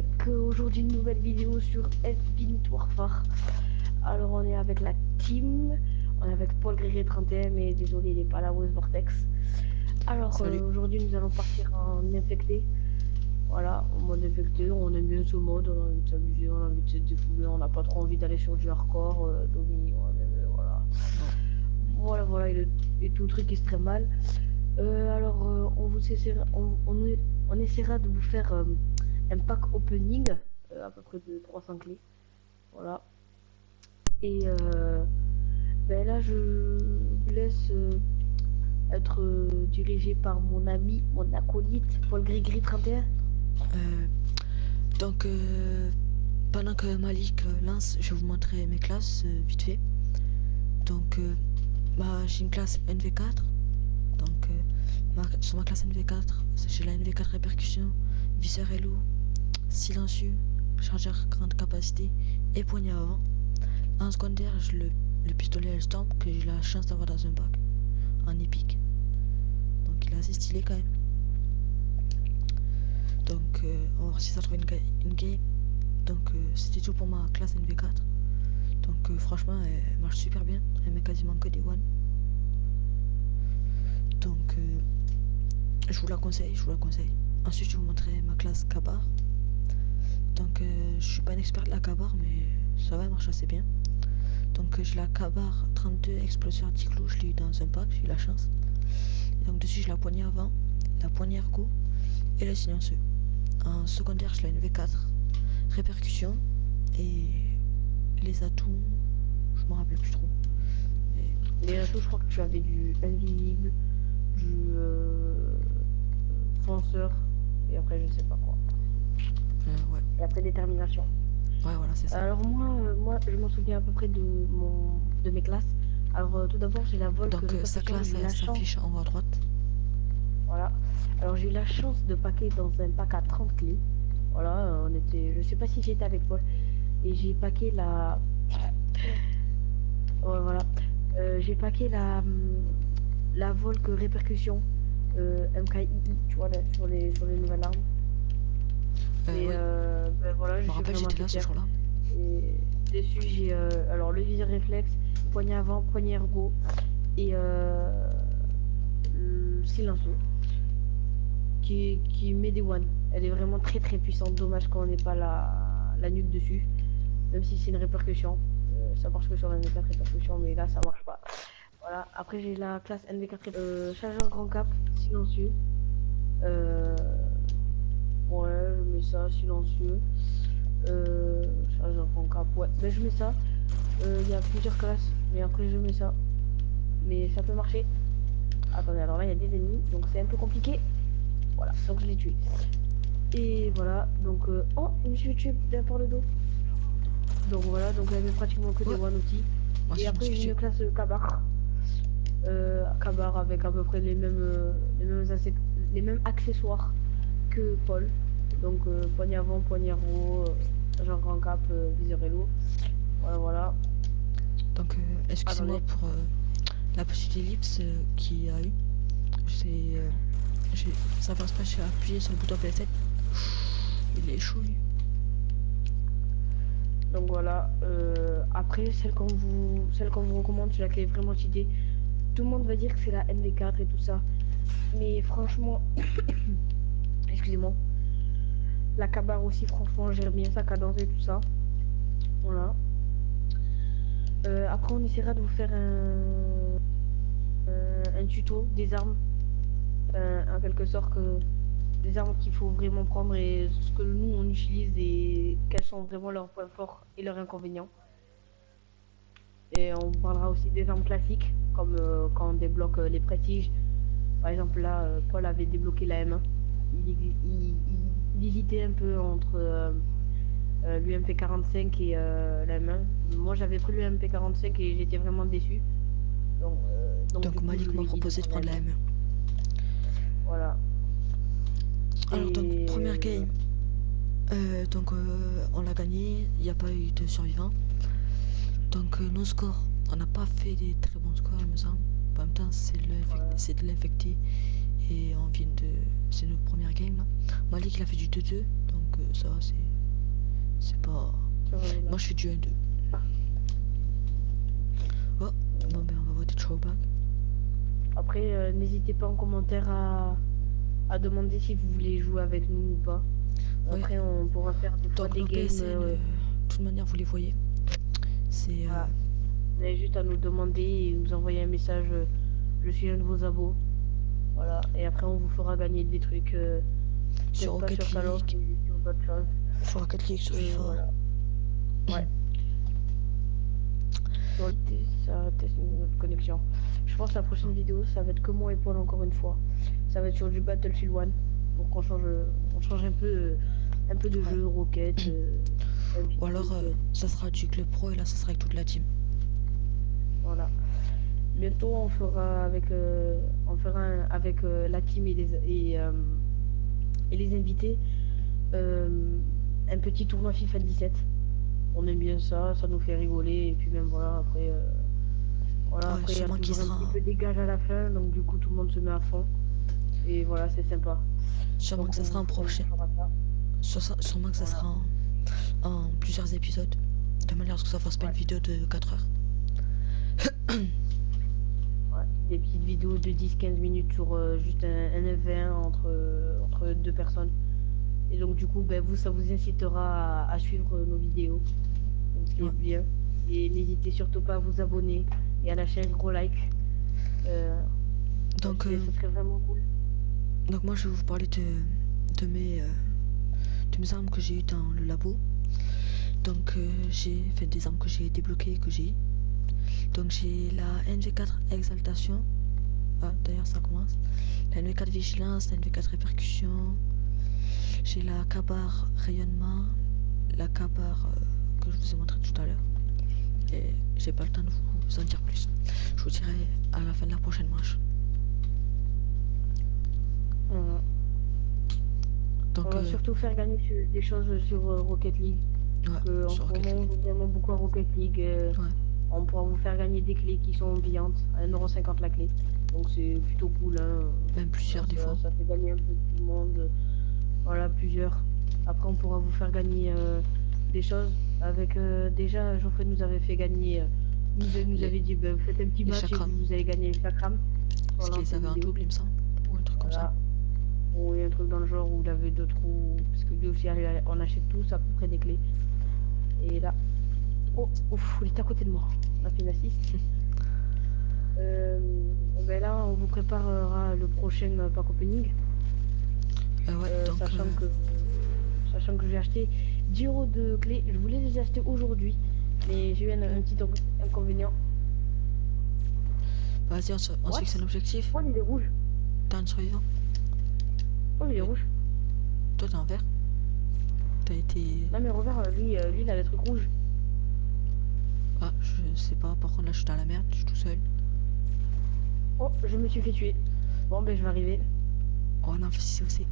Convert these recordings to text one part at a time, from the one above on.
avec aujourd'hui une nouvelle vidéo sur Infinite Warfare. Alors on est avec la team, on est avec Paul Grégory 31, mais désolé il n'est pas là, West Vortex. Alors Salut. aujourd'hui nous allons partir en infecté. Voilà, en mode infecté, on aime bien ce mode, on a envie de s'amuser, on a envie de se défouler, on n'a pas trop envie d'aller sur du hardcore, Domi, voilà. Voilà, et tout le truc est très mal. On essaiera de vous faire un pack opening, à peu près de 300 clés. Voilà. Et ben là, je vous laisse être dirigé par mon ami, mon acolyte, Paul Grégory 31. Donc, pendant que Malik lance, je vais vous montrer mes classes vite fait. Donc, j'ai une classe NV4. Donc, sur ma classe NV4, j'ai la NV4 répercussion, viseur hello, silencieux, chargeur grande capacité et poignée avant. En secondaire, j'ai le pistolet Hellstorm que j'ai la chance d'avoir dans un pack en épique. Donc, il est assez stylé quand même. Donc, on va voir si ça trouve une game. Donc, c'était tout pour ma classe NV4. Donc, franchement, elle marche super bien. Elle met quasiment que des one. Donc, je vous la conseille. Ensuite, je vais vous montrer ma classe Kabar. Donc, je suis pas un expert de la Kabar, mais ça va, elle marche assez bien. Donc, j'ai la Kabar 32 exploseur 10 clous. Je l'ai eu dans un pack, j'ai eu la chance. Et donc, dessus, j'ai la poignée avant, la poignée ergo et le silencieux. En secondaire, j'ai la NV4 répercussion et les atouts, je me rappelle plus trop. Les atouts, je crois que tu avais du invisible, du fonceur, et après je sais pas quoi. Ouais. Et après détermination. Ouais, voilà, c'est ça. Alors moi je m'en souviens à peu près de mes classes. Alors tout d'abord j'ai la Volk Donc, sa classe, j'ai eu la chance. s'affiche en haut à droite. Voilà. Alors j'ai eu la chance de packer dans un pack à 30 clés. Voilà, je sais pas si j'étais avec Paul. Et j'ai packé la. Ouais, voilà. J'ai packé la Volk répercussion MKI, tu vois, là, sur les nouvelles armes. Et Oui. ben voilà, Je je me suis rappelle, vraiment j'étais là ce fier. jour-là. Et dessus j'ai alors le viseur réflexe, poignée avant, poignée ergo et le silencieux qui met des one. Elle est vraiment très puissante. Dommage qu'on n'ait pas la nuque dessus, même si c'est une répercussion. Ça marche que sur la NV4 répercussion, mais là ça marche pas. Voilà. Après j'ai la classe NV4 chargeur grand cap silencieux. Ouais, je mets ça silencieux. Chargeur grand cap, ouais. Mais je mets ça. Il y a plusieurs classes, mais après je mets ça. Mais ça peut marcher. Attendez, alors là il y a des ennemis, donc c'est un peu compliqué. Voilà, donc je l'ai tué. Et voilà, donc oh, je me suis tué par le dos. Donc voilà, donc il y avait pratiquement que des one aussi. Moi Et aussi, je me après suis j'ai tué. une classe Kabar. Kabar avec à peu près les mêmes accessoires que Paul. Donc poignée avant, poignée haut, genre grand cap, viseur hello. Voilà. Donc, excusez-moi Attendez. pour la petite ellipse qu'il y a eu. Ça passe pas, j'ai appuyé sur le bouton PS7. Il est chaud, lui. Donc voilà, après celle qu'on vous recommande, c'est la clé vraiment cheatée. Tout le monde va dire que c'est la NV4 et tout ça, mais franchement, excusez-moi, la Kabar aussi, franchement, gère bien sa cadence et tout ça. Voilà. Après, on essaiera de vous faire un tuto des armes, en quelque sorte que des armes qu'il faut vraiment prendre et ce que nous on utilise et quels sont vraiment leurs points forts et leurs inconvénients. Et on parlera aussi des armes classiques, comme quand on débloque les prestiges. Par exemple, là, Paul avait débloqué la M1. Il hésitait un peu entre l'UMP45 et la M1. Moi, j'avais pris l'UMP45 et j'étais vraiment déçu. Donc du Donc, coup, je Malik lui m'a ai dit de proposé de prendre prendre la la M1. M1. Voilà. Alors, donc, Et première game. On l'a gagné, il n'y a pas eu de survivants. Donc, nos scores, on n'a pas fait des très bons scores, il me semble. En même temps, c'est de l'infecté. Et c'est notre première game là. Malik il a fait du 2-2, donc ça va, C'est pas... Ça va, voilà. Moi, je suis du 1-2. Oh, bon, ben, on va voter throwback. Après, n'hésitez pas en commentaire à demander si vous voulez jouer avec nous ou pas. Ouais. Après, on pourra faire des fois Donc, des nos games. PSN, de toute manière, vous les voyez. C'est... Voilà. Vous avez juste à nous demander et nous envoyer un message. Je suis un de vos abos. Voilà. Et après, on vous fera gagner des trucs. sur Peut-être pas Rocket sur Call of, League, mais sur d'autres choses. sur Rocket League, sur Et FIFA. voilà. Ouais. Ça teste notre connexion. Je pense que la prochaine vidéo, ça va être que moi et Paul encore une fois. Ça va être sur du Battlefield 1 pour qu'on change, un peu de Ouais. jeu, Rocket. Ou alors, ça sera du club pro et là, ça sera avec toute la team. Voilà. Bientôt, on fera avec la team et les invités un petit tournoi FIFA 17. On aime bien ça, ça nous fait rigoler et puis même voilà après voilà, Ouais, après il y a sûrement qu'il toujours un sera... petit peu de dégage à la fin, donc du coup tout le monde se met à fond et voilà, c'est sympa. Sûrement Donc que ça sera un on prochain. fera ça. Sûrement que ça Voilà. sera en plusieurs épisodes. De manière à ce que ça fasse pas Ouais. une vidéo de 4 heures. Ouais, des petites vidéos de 10-15 minutes sur juste un F1 entre deux personnes. Et donc du coup, ben, ça vous incitera à suivre nos vidéos. Donc ce qui est Ouais. bien. Et n'hésitez surtout pas à vous abonner et à lâcher un gros like. Donc, Ce serait vraiment cool. donc moi, je vais vous parler de mes armes que j'ai eues dans le labo. Donc j'ai fait des armes que j'ai débloquées, que j'ai. Donc j'ai la NV4 Exaltation. Ah, d'ailleurs ça commence. La NV4 Vigilance, la NV4 Répercussion. J'ai la Kabar Rayonnement. La Kabar que je vous ai montré tout à l'heure. Et j'ai pas le temps de vous en dire plus. Je vous dirai à la fin de la prochaine manche. Donc On va surtout faire gagner des choses sur Rocket League. ouais, En sur ce Rocket moment, League. on joue vraiment beaucoup à Rocket League. Ouais. On pourra vous faire gagner des clés qui sont payantes, à 1,50€ la clé. Donc c'est plutôt cool. Hein. Même plusieurs des fois. Ça fait gagner un peu tout le monde. Voilà, plusieurs. Après, on pourra vous faire gagner des choses. Avec déjà, Geoffrey nous avait fait gagner. Nous avait dit, ben, faites un petit les match et chakras. vous allez gagner les chakras. Parce qu'ils avaient un double, il me semble. Ou un truc comme ça. Ou un truc dans le genre où il avait deux trous. Parce que lui aussi, on achète tous à peu près des clés. Et là. Oh, ouf, il est à côté de moi. On a fait une assist. Ben là, on vous préparera le prochain pack opening. Ouais, donc. Sachant que je vais acheter 10€ de clés. Je voulais les acheter aujourd'hui. Mais j'ai eu un petit inconvénient. Vas-y, on se fixe un objectif. Oh, il est rouge. T'as un survivant. Oh, il est rouge. Toi, t'es en vert. T'as été. Non, mais regarde, lui, il a les trucs rouges. Ah, je sais pas. Par contre, là, je suis dans la merde. Je suis tout seul. Oh, je me suis fait tuer. Bon, ben, je vais arriver. Oh non, c'est aussi.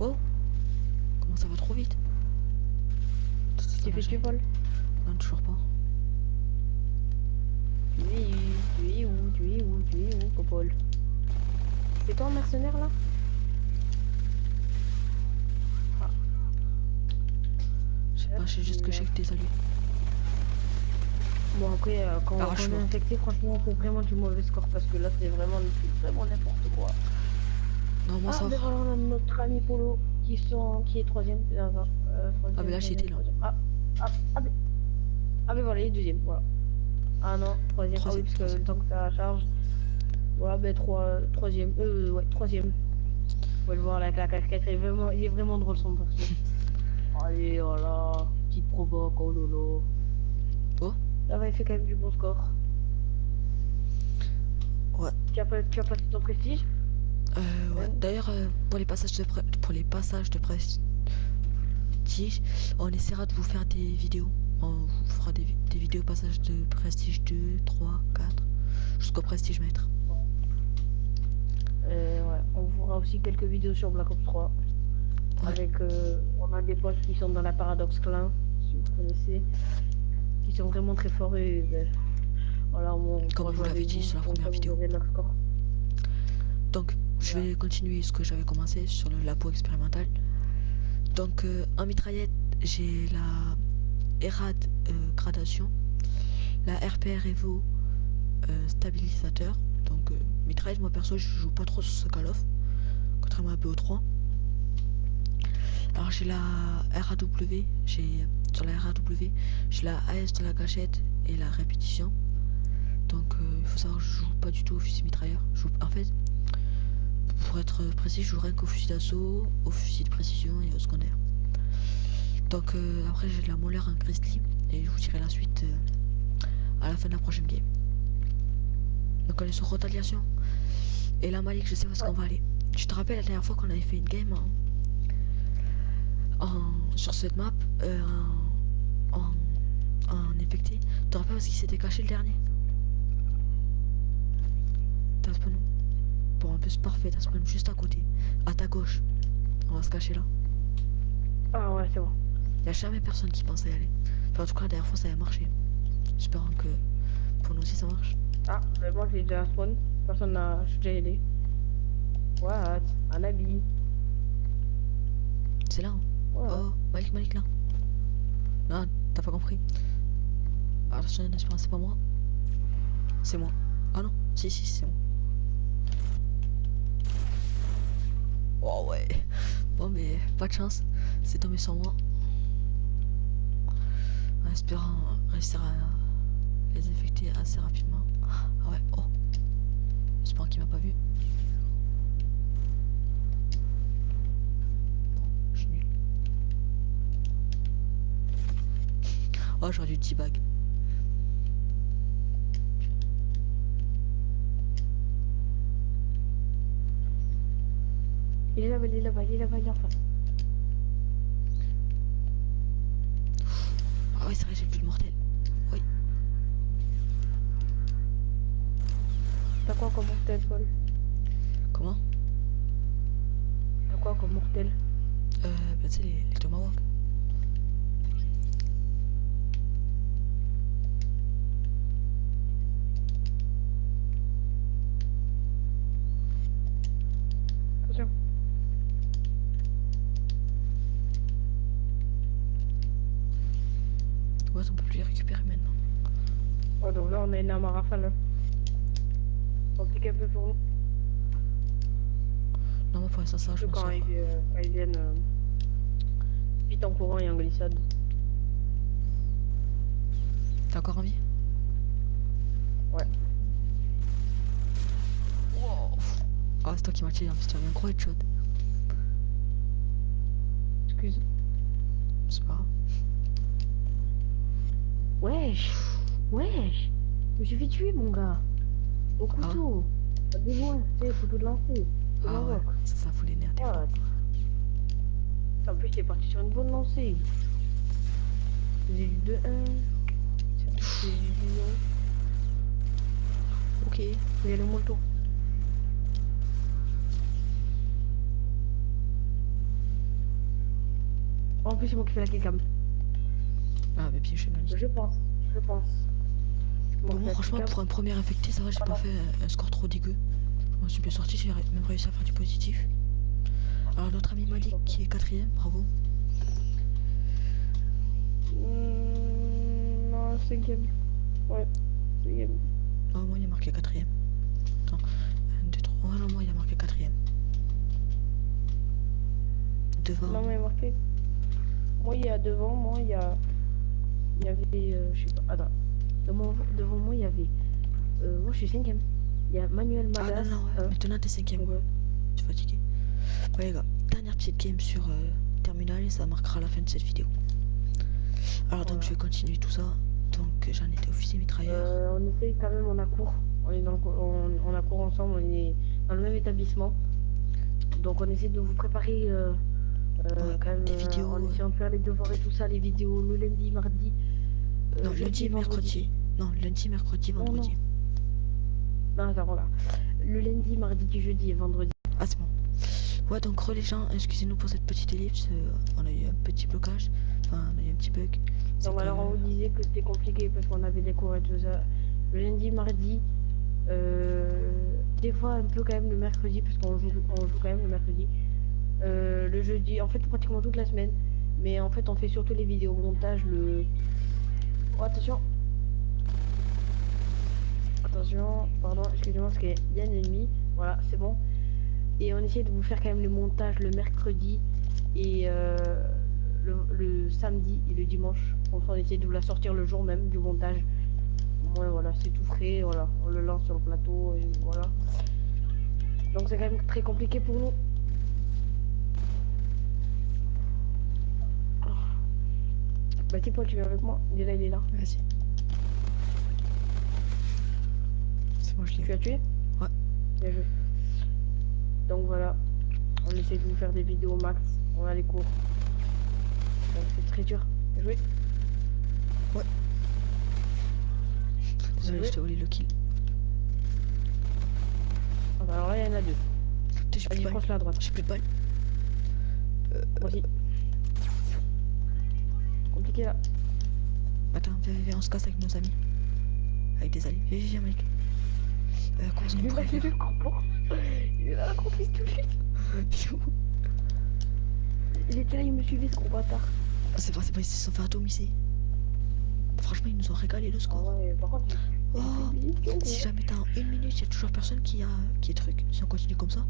Oh, comment ça va trop vite? Tu t'es fait tuer, Paul? Non, toujours pas. Tu es où, Paul? C'est toi un mercenaire là? Ah. Je sais pas, je sais juste que j'ai que des alliés. Bon, après, quand on est infecté, franchement, on fait vraiment du mauvais score parce que là, c'est vraiment n'importe quoi. Non, moi ça va. Voilà, on a notre ami Polo qui est troisième. Ah, mais là, j'étais là. Mais voilà, il est deuxième, voilà. Ah non, troisième. Ah oui, parce que le temps que ça charge. Voilà, ben troisième. Ouais, troisième. Vous pouvez le voir, la casquette, il est vraiment drôle son perso. Allez, voilà, petite provoque, oh lolo. Oh. Là, il fait quand même du bon score. Ouais. Tu as passé ton prestige? Ouais. D'ailleurs, pour les passages de prestige, on essaiera de vous faire des vidéos. On vous fera des vidéos passage de prestige 2, 3, 4, jusqu'au prestige maître. Ouais, on vous fera aussi quelques vidéos sur Black Ops 3. Ouais. Avec, on a des potes qui sont dans la Paradox Clan, si vous connaissez, qui sont vraiment très forts et voilà, comme vous l'avez dit sur la première vidéo. Donc, je vais continuer ce que j'avais commencé sur le labo expérimental. Donc, en mitraillette, j'ai la ERAD gradation, la RPR Evo stabilisateur. Donc mitrailleuse, moi perso je joue pas trop sur ce Call of, contrairement à BO3. Alors j'ai la RAW, sur la RAW, j'ai la AS de la gâchette et la répétition. Donc il faut savoir que je joue pas du tout au fusil mitrailleur. En fait, pour être précis, je joue rien qu'au fusil d'assaut, au fusil de précision et au secondaire. Donc après j'ai de la molaire en grizzly et je vous dirai la suite à la fin de la prochaine game. Donc on est sur Retaliation. Et là Malik, je sais où est-ce qu'on va aller. Tu te rappelles la dernière fois qu'on avait fait une game sur cette map en infecté. Tu te rappelles parce qu'il s'était caché le dernier. T'as spawn où? Bon, en plus parfait, t'as spawn juste à côté, à ta gauche. On va se cacher là. Ah ouais, c'est bon. Y'a jamais personne qui pensait y aller. Enfin, en tout cas la dernière fois ça a marché. Espérons que pour nous aussi ça marche. Ah, mais moi j'ai déjà un spawn. Personne n'a. Je suis déjà aidé. What? Un habit. C'est là hein. Ouais. Oh, Malik là. Non, t'as pas compris. Attention, n'espère c'est pas moi. C'est moi. Ah non, si c'est moi. Oh ouais. Bon mais pas de chance. C'est tombé sur moi. En espérant réussir à les infecter assez rapidement. Ah ouais, oh. J'espère qu'il m'a pas vu. Je suis nul. Oh, j'aurais dû teabag. Il est là-bas, il est là-bas, il est là-bas, il est en face. Ah oui, c'est vrai, j'ai plus de mortel. Oui. T'as quoi comme mortel, Paul? Comment? T'as quoi comme mortel? Bah tu sais, les tomahawks. Attention. Ouais, on peut plus les récupérer maintenant. Oh, donc là on a une arme à rafale. Compliqué un peu pour nous. Non, moi pour l'instant ça, je m'en Quand sors. ils viennent vite en courant et en glissade. T'as encore envie? Ouais. Wow. Ah, c'est toi qui m'as tiré, en plus tu as mis un gros headshot. Excuse. C'est pas grave. Wesh. Wesh. Je me suis fait tuer mon gars. Au couteau. Pas de loin, tu sais, couteau de lancer. Ah ouais, ça fout les nerfs des fois. En plus, t'es parti sur une bonne lancée. J'ai eu 2-1. C'est du Ok. il y a le moto. En plus, c'est moi qui fais la killcam. Ah, mais bien, je suis magnifique. Je pense. Bon, moi, franchement, pour un premier infecté, ça va, j'ai pas fait un score trop dégueu. Je m'en suis bien sorti, j'ai même réussi à faire du positif. Alors, notre ami Malik qui est 4ème, bravo. Non, 5ème. Ouais, 5ème. Ah, moi, il a marqué 4ème. Attends, 1, 2, 3. Oh non, moi, il a marqué 4ème. Devant. Non, mais marqué. Moi, il y a devant, moi, il y avait. Je sais pas. Attends. Devant moi, il y avait. Moi, je suis 5ème. Il y a Manuel Malas. Ah non, ouais. Maintenant, t'es 5ème. Ouais. Je suis fatigué. Ouais, les gars, dernière petite game sur Terminal et ça marquera la fin de cette vidéo. Alors, donc, je vais continuer tout ça. Donc, j'en étais officier mitrailleur. On essaye quand même, on a cours. On est on a cours ensemble, on est dans le même établissement. Donc, on essaie de vous préparer quand même des vidéos. en essayant de faire les devoirs et tout ça, les vidéos le lundi, mardi. Non, lundi et mercredi. Non, lundi, mercredi, vendredi. Non, attends, là. Le lundi, mardi, jeudi et vendredi. Ah, c'est bon. Ouais, donc, les gens, excusez-nous pour cette petite ellipse. On a eu un petit blocage. Enfin, on a eu un petit bug. Donc, alors, on vous disait que c'était compliqué parce qu'on avait des cours et tout ça. Le lundi, mardi. Des fois, un peu quand même le mercredi parce qu'on joue quand même le mercredi. Le jeudi, en fait, pratiquement toute la semaine. Mais en fait, on fait surtout les vidéos montage. Oh, attention. Attention, pardon, excusez-moi parce qu'il y a un ennemi. Voilà, c'est bon. Et on essaie de vous faire quand même le montage le mercredi et le samedi et le dimanche. Enfin, on essaie de vous la sortir le jour même du montage. Ouais, voilà, c'est tout frais, voilà. On le lance sur le plateau et voilà. Donc c'est quand même très compliqué pour nous. Bah Paul, tu viens avec moi. Il est là. Vas-y. C'est bon, je l'ai Tu vu. as tué? Ouais. Bien joué. Donc voilà. On essaie de vous faire des vidéos max. On a les cours. Donc c'est très dur. Bien joué. Désolé, je t'ai volé le kill. Enfin, alors là, il y en a deux. Putain, j'ai plus Vas-y, de balle. fonce là à droite. J'ai plus de balle. Moi aussi. Compliqué là. Attends, viens, on se casse avec nos amis. Avec des alliés. Viens, mec. Course Il est en là, premier. il est là, il est là, la complice tout de suite. Il était là, il me suivait ce gros bâtard. C'est pas, ils se sont fait atomiser. Franchement, ils nous ont régalé le Ah score. ouais, par contre, Oh, si jamais t'as 1 minute, il y a toujours personne qui est truc. Si on continue comme ça,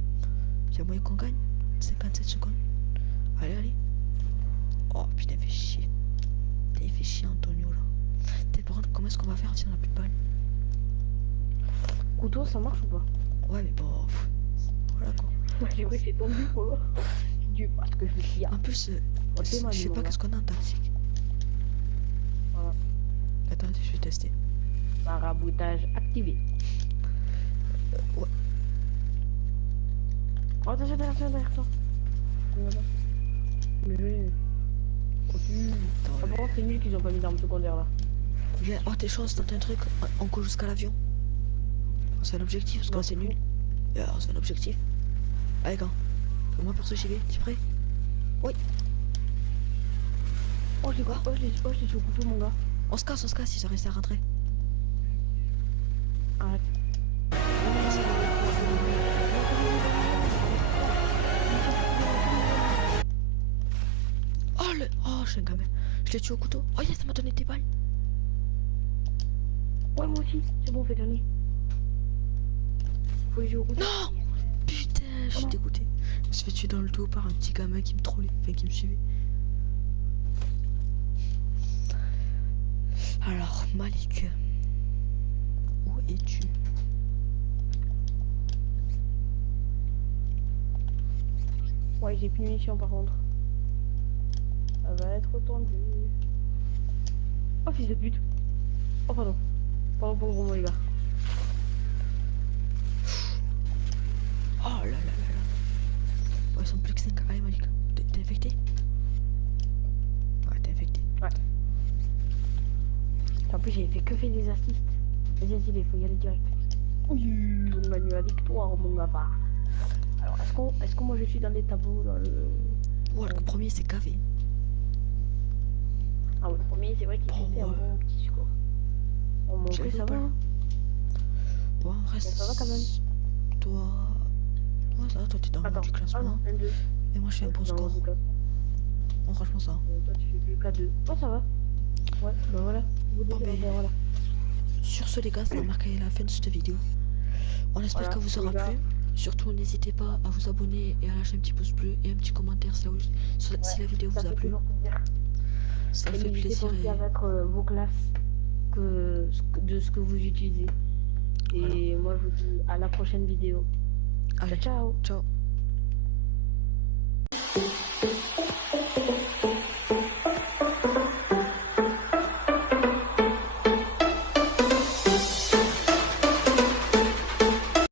il y a moyen qu'on gagne. 57 secondes. Allez. Oh putain, il fait chier. Il fait chier Antonio là. Peut-être par contre, comment est-ce qu'on va faire si on a plus de balles? Couteau, ça marche ou pas? Ouais, mais bon. Voilà quoi. J'ai cru que c'est tombé pour moi. Du parce que je me suis En plus, je sais pas qu'est-ce qu'on a en tactique. Voilà. Attends, je vais tester. Maraboutage activé. Ouais. Oh, attention derrière toi. Voilà. Mais. Oh, Attends, par contre, c'est nul qu'ils ont pas mis d'armes secondaires là. viens. Oh, t'es chaud, c'est un truc. On court jusqu'à l'avion. C'est un objectif, parce que Non, c'est c'est nul. C'est un objectif. Allez, quand moi perso, j'y vais. Tu es prêt? Oui. Oh, je l'ai sur le couteau, mon gars. On se casse, ils ont réussi à rentrer. Arrête. Oh, je suis un gamin. Je l'ai tué au couteau. Oh, yes, ça m'a donné des balles. Ouais, moi aussi. C'est bon, fais dernier. Faut les jouer au couteau. Non! Putain, je suis non. dégoûté. Je me suis fait tuer dans le dos par un petit gamin qui me trollait, enfin qui me suivait. Alors, Malik. Où es-tu? Ouais, j'ai plus de munitions par contre. Ça va être tendu. Oh, fils de pute. Oh, pardon. Pardon pour le gros mot, les gars. Oh là là là là. Oh, ils sont plus que 5. Allez, Malik. T'es infecté? Ouais, t'es infecté. Ouais. En plus, j'ai fait que faire des assists. Vas-y, il faut y aller direct. Oui, on a eu la victoire, mon gars. Alors, est-ce que moi je suis dans les tableaux dans le... Oh, le premier, c'est KV. Ah ouais, le premier, c'est vrai qu'il fait un bon petit score. On monte, J'avais ça pas. va, hein. Bon, en vrai, Ça va quand même. Toi... Ouais, ça va, toi, t'es dans le haut Attends, du ah classement. non, N2. Et moi, je fais un bon score. Bon, franchement, ça. Toi, tu fais plus K2. Oh, ça va. Ouais, bah voilà. Bon, ben, voilà. sur ce, les gars, ça a marqué la fin de cette vidéo. On espère Voilà, qu'elle vous aura les gars. plu. Surtout, n'hésitez pas à vous abonner et à lâcher un petit pouce bleu et un petit commentaire si la vidéo vous a plu. Ça Et fait n'hésitez plaisir. pas aussi à mettre vos classes de ce que vous utilisez. Et moi, je vous dis à la prochaine vidéo. Allez, Ciao. ciao.